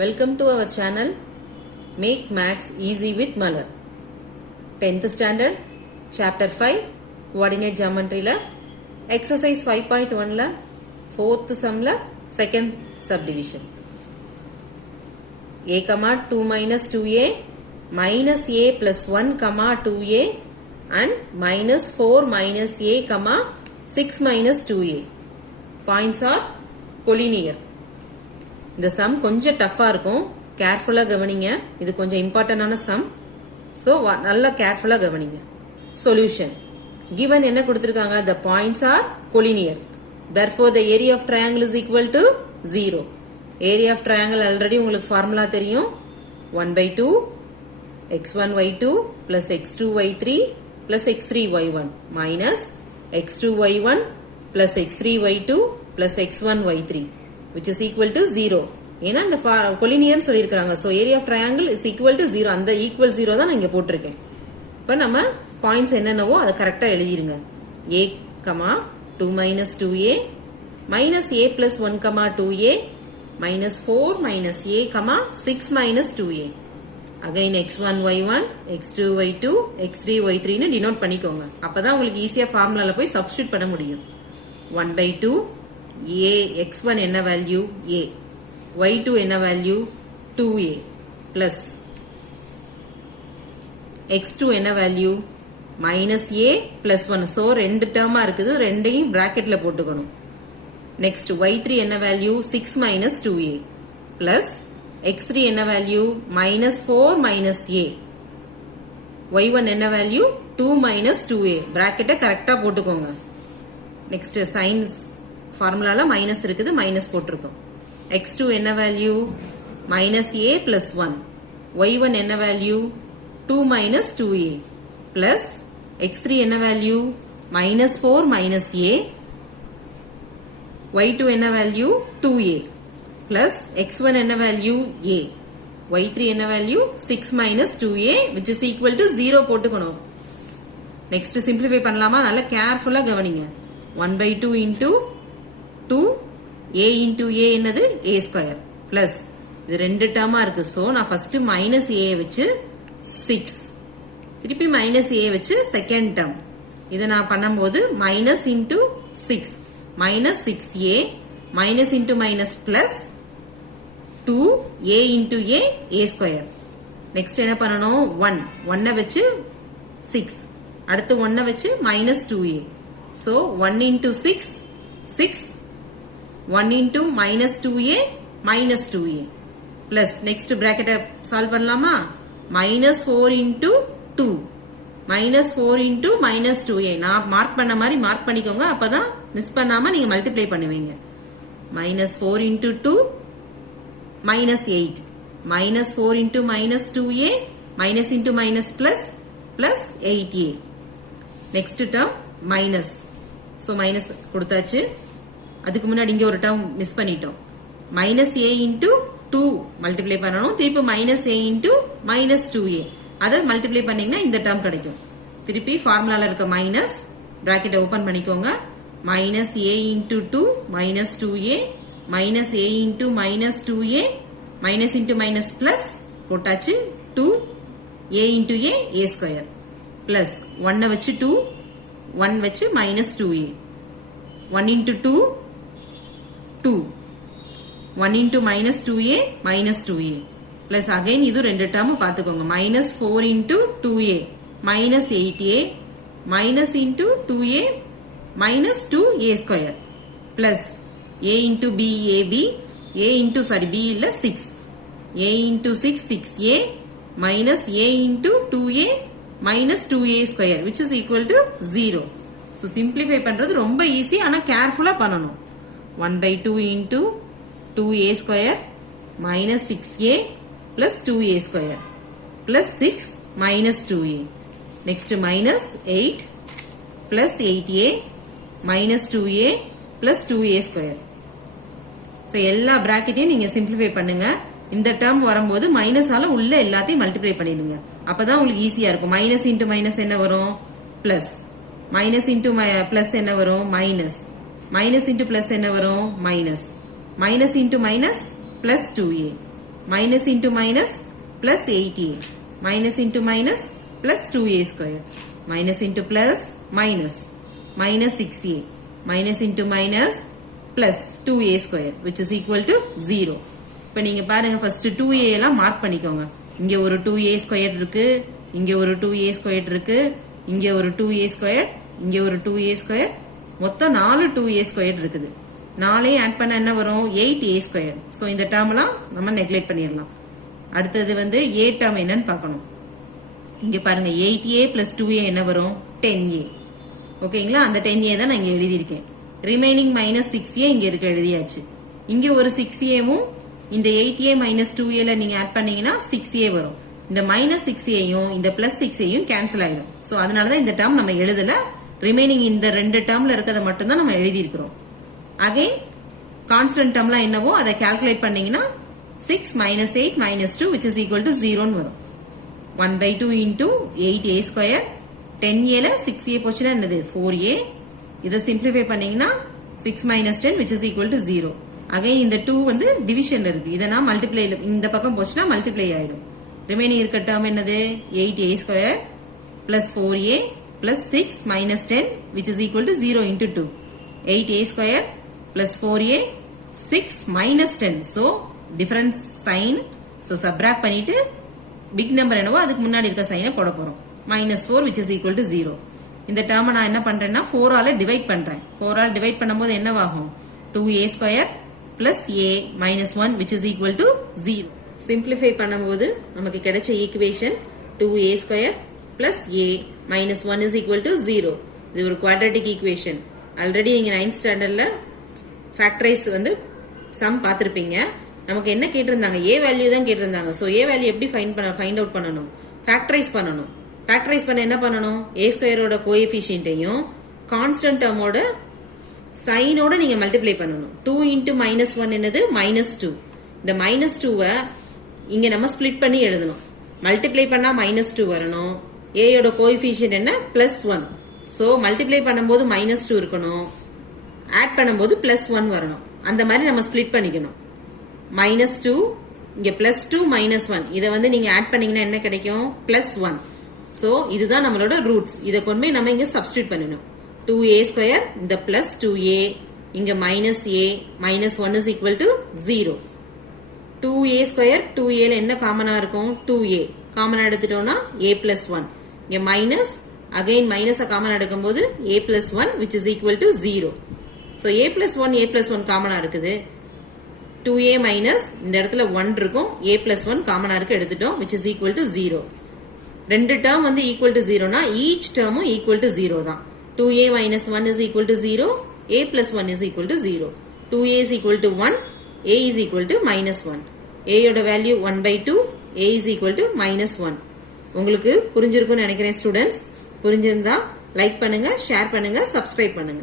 Welcome to our channel Make Maths Easy with Malar. 10th standard chapter 5 coordinate geometry la exercise 5.1 la 4th sum la second subdivision. A comma 2 minus 2a minus a plus 1 comma 2a and minus 4 minus a comma 6 minus 2a. Points are collinear. இந்த some கொஞ்சம் டஃப்பாக இருக்கும், கேர்ஃபுல்லாக கவனிங்க. இது கொஞ்சம் இம்பார்ட்டண்டான some, so நல்லா கேர்ஃபுல்லாக கவனிங்க. சொல்யூஷன் கிவன் என்ன கொடுத்துருக்காங்க? The points are collinear, therefore the area of triangle is equal to 0. Area of triangle already உங்களுக்கு ஃபார்முலா தெரியும். 1/2 x1 y2 plus x2 y3 plus x3 y1 minus x2 y1 plus x3 y2 plus x1 y3 which is equal to 0. ஏன்னா இந்த collinear சொல்லியிருக்காங்க. So area of triangle is equal to 0. அந்த equal 0 தான் நான் இங்கே போட்டிருக்கேன். இப்போ நம்ம பாயிண்ட்ஸ் என்னென்னவோ அதை கரெக்டாக எழுதிருங்க. a, 2 minus 2a minus a plus 1, 2a minus 4 minus a, 6 minus 2a. Again x1 y1, x2 y2, x3 y3 ன்னு டினோட் பண்ணிக்கோங்க. அப்போ தான் உங்களுக்கு ஈஸியாக ஃபார்முலாவில் போய் சப்ஸ்டியூட் பண்ண முடியும். 1/2 a x1 என்ன வேல்யூ a, y2 என்ன வேல்யூ 2a plus x2 என்ன value minus a plus 1. So ரெண்டு டேர்மாக இருக்குது, ரெண்டையும் பிராக்கெட்டில் போட்டுக்கணும். நெக்ஸ்ட் y3 என்ன value 6 minus 2a plus x3 என்ன value minus 4 minus a, y1 என்ன வேல்யூ 2 minus 2a. பிராக்கெட்டை கரெக்டாக போட்டுக்கோங்க. நெக்ஸ்ட் சைன்ஸ் ஃபார்முலால மைனஸ் இருக்குது, மைனஸ் போட்டிருக்கோம். x2 என்ன value minus a plus 1, y1 என்ன value 2 minus 2a plus x3 என்ன value minus 4 minus a, y2 என்ன வேல்யூ 2a plus x1 என்ன வேல்யூ a, y3 என்ன value 6 minus 2a which is equal to 0 போட்டுக்கணும். Next simplify பண்ணலாமா? நல்லா கேர்ஃபுல்லாக கவனிங்க. 1/2 into 2 a into a என்னது a ஸ்கொயர் பிளஸ் இது ரெண்டு டேர்மா இருக்கு. ஸோ நான் ஃபர்ஸ்ட் மைனஸ் ஏ வச்சு 6, திருப்பி மைனஸ் ஏ வச்சு செகண்ட் டேர்ம். இதை நான் பண்ணும்போது minus into 6 minus 6a minus into minus plus 2a into a square. Next என்ன பண்ணணும்? 1 வச்சு 6, அடுத்து 1 வச்சு minus 2a. So 1 into 6 6, 1 into minus 2a minus 2a plus next bracket solve பண்ணலாமா? minus 4 into 2 minus 4 into minus 2a. நான் mark பண்ண மாதிரி mark பண்ணிக்கோங்க, அப்பதான் மிஸ் பண்ணாம நீங்க மல்டிப்ளை பண்ணுவீங்க. minus 4 into 2 minus 8 minus 4 into minus 2a minus into minus plus plus 8a. next term minus, so minus கொடுத்தாச்சு. அதுக்கு முன்னாடி இங்கே ஒரு டேர்ம் மிஸ் பண்ணிட்டோம். மைனஸ் ஏ இன்டூ 2 மல்டிப்ளை பண்ணணும், திருப்பி minus a into minus 2a. அதை மல்டிப்ளை பண்ணீங்கன்னா இந்த டேர்ம் கிடைக்கும். திருப்பி ஃபார்முலாவில் இருக்க மைனஸ் பிராக்கெட்டை ஓப்பன் பண்ணிக்கோங்க. Minus a into 2 minus 2a minus a into minus 2a minus into minus plus போட்டாச்சு 2a into a square plus 1 வச்சு 2 1 வச்சு minus 2a 1 into 2 2 1 into minus 2a minus 2a plus again இது ரெண்டு term பார்த்துக்கோங்க. minus 4 into 2a minus 8a minus into 2a minus 2a square plus a into b ab a into b இல்ல 6 a into 6 6a minus a into 2a minus 2a square which is equal to 0. So simplify பண்ணுறது ரொம்ப easy, ஆனால் கேர்ஃபுல்லாக பண்ணணும். 1/2 into 2a square minus 6a plus 2a square plus 6 minus 2a. Next minus 8 plus 8a minus 2a plus 2a square. So எல்லா ப்ராக்கெட்டையும் நீங்கள் simplify பண்ணுங்க. இந்த term வரும்போது மைனஸால் உள்ள எல்லாத்தையும் மல்டிப்ளை பண்ணிடுங்க, அப்போ தான் உங்களுக்கு ஈஸியாக இருக்கும். மைனஸ் இன்டூ மைனஸ் என்ன வரும்? ப்ளஸ். மைனஸ் இன்டூ பிளஸ் என்ன வரும்? மைனஸ். மைனஸ் இன்டூ பிளஸ் என்ன வரும்? Minus. Minus into minus plus 2a minus into minus plus 8a, minus into minus plus 2a square, minus into plus minus, minus 6a, minus into minus plus 2a square which is equal to 0. இப்போ நீங்க பாருங்க first 2a எல்லாம் mark பண்ணிக்கோங்க. இங்க ஒரு 2a square இருக்கு, இங்க ஒரு 2a square இருக்கு, இங்க ஒரு 2a square, இங்க ஒரு 2a square, மொத்தம் 4 2a square இருக்குது. 4 ஆட் பண்ண என்ன வரும் 8a square. சோ இந்த டேர்ம்லாம் நம்ம நெக்லெக்ட் பண்ணிரலாம். அடுத்து வந்து a டேர்ம் என்னன்னு பார்க்கணும். இங்க பாருங்க 8a plus 2a என்ன வரும் 10a. ஓகேங்களா, அந்த 10a தான் நான் இங்க எழுதி இருக்கேன். ரிமைனிங் மைனஸ் 6a இங்க இருக்க எழுதியாச்சு. இங்க ஒரு 6aவும் இந்த 8a minus 2a ல நீங்க ஆட் பண்ணீங்கன்னா 6a வரும். இந்த minus 6aயும் இந்த plus 6aயும் கேன்சல் ஆயிடும். சோ அதனால தான் இந்த டேர்ம் நம்ம எழுதல. ரிமைனிங் இந்த ரெண்டு டேர்ம்ல இருக்கத மட்டும் தான் நம்ம எழுதி இருக்கிறோம். அகைன் கான்ஸ்டன்ட் டேர்ம்லாம் என்னவோ அதை கால்குலேட் பண்ணீங்கன்னா 6 minus 8 minus 2 which is equal to 0 ன்னு வரும். 1/2 into 8a square, 10a ல 6a போச்சுன்னா என்னது 4a. இதை சிம்பிளிஃபை பண்ணீங்கன்னா 6 minus 10 which is equal to 0. Again இந்த 2 வந்து டிவிஷன்ல இருக்கு. இதை நான் மல்டிப்ளை இந்த பக்கம் போச்சுன்னா மல்டிப்ளை ஆயிடும். ரிமைனிங் இருக்க டேர்ம் என்னது 8a square plus 4a plus 6 minus 10 which is equal to 0 into 2. 8a square plus 4a 6 minus 10. So difference sign. So subtract பண்ணிட்டு big number என்னவோ அதுக்கு முன்னாடி இருக்க சைனை போட போறோம். minus 4 which is equal to 0. இந்த டேர்மை நான் என்ன பண்றேன்னா 4 ஆல டிவைட் பண்றேன். 4 ஆல டிவைட் பண்ணும்போது என்னவாகும் 2a square plus a minus 1 which is equal to 0. Simplify பண்ணும்போது நமக்கு கிடைச்ச equation 2a square plus a minus 1 is equal to 0. இது ஒரு குவாட்ராட்டிக் ஈக்குவேஷன். ஆல்ரெடி நீங்க 9th ஸ்டாண்டர்ட்ல ஃபேக்டரைஸ் வந்து சம் பார்த்திருப்பீங்க. நமக்கு என்ன கேட்டிருந்தாங்க a வேல்யூ தான் கேட்டிருந்தாங்க. சோ a வேல்யூ எப்படி ஃபைண்ட் அவுட் பண்ணணும் ஃபேக்டரைஸ் பண்ணணும். ஃபேக்டரைஸ் பண்ண என்ன பண்ணணும் a ஸ்கொயரோட கோஎஃபிஷியன்ட்டையும் கான்ஸ்டன்ட் டேர்மோட சைனோட நீங்க மல்டிப்ளை பண்ணணும். 2 into minus 1 என்னது minus 2. இந்த minus 2-வை இங்க நம்ம ஸ்பிளிட் பண்ணி எழுதணும். மல்டிப்ளை பண்ணா minus 2 வரணும். a யோட கோஎஃபிஷியன்ட் என்ன plus 1. சோ மல்டிப்ளை பண்ணும்போது minus 2 இருக்கணும், ஆட் பண்ணும்போது plus 1 வரணும். அந்த மாதிரி நம்ம ஸ்பிளிட் பண்ணிக்கணும். minus 2 இங்க plus 2 minus 1 இதை வந்து நீங்க ஆட் பண்ணீங்கன்னா என்ன கிடைக்கும் plus 1. சோ இதுதான் நம்மளோட ரூட்ஸ். இதை கொண்டு போய் நம்ம இங்க சப்ஸ்டிட்யூட் பண்ணணும். 2a square இந்த plus 2a இங்க minus a minus 1 is equal to 0. 2a square 2a ல என்ன காமனா இருக்கும் 2a காமனா எடுத்துட்டோம்னா a plus 1. இங்க minus அகைன் மைனஸை காமனா எடுக்கும்போது a plus 1 which is equal to 0. so a plus 1 காமனா இருக்குது. 2a minus இந்த இடத்துல 1 இருக்கும், a plus 1 காமனா இருக்கு எடுத்துட்டோம் which is equal to 0. ரெண்டு டேர்ம் வந்து equal to 0 னா each டேர்மும் equal to 0 தான். 2a minus 1 is equal to 0, a plus 1 is equal to 0. 2a is equal to 1, a is equal to minus 1. a யோட value 1/2, a is equal to minus 1. உங்களுக்கு புரிஞ்சிருக்கும்னு நினைக்கிறேன் students. புரிஞ்சிருந்தா like பண்ணுங்க, share பண்ணுங்க, subscribe பண்ணுங்க.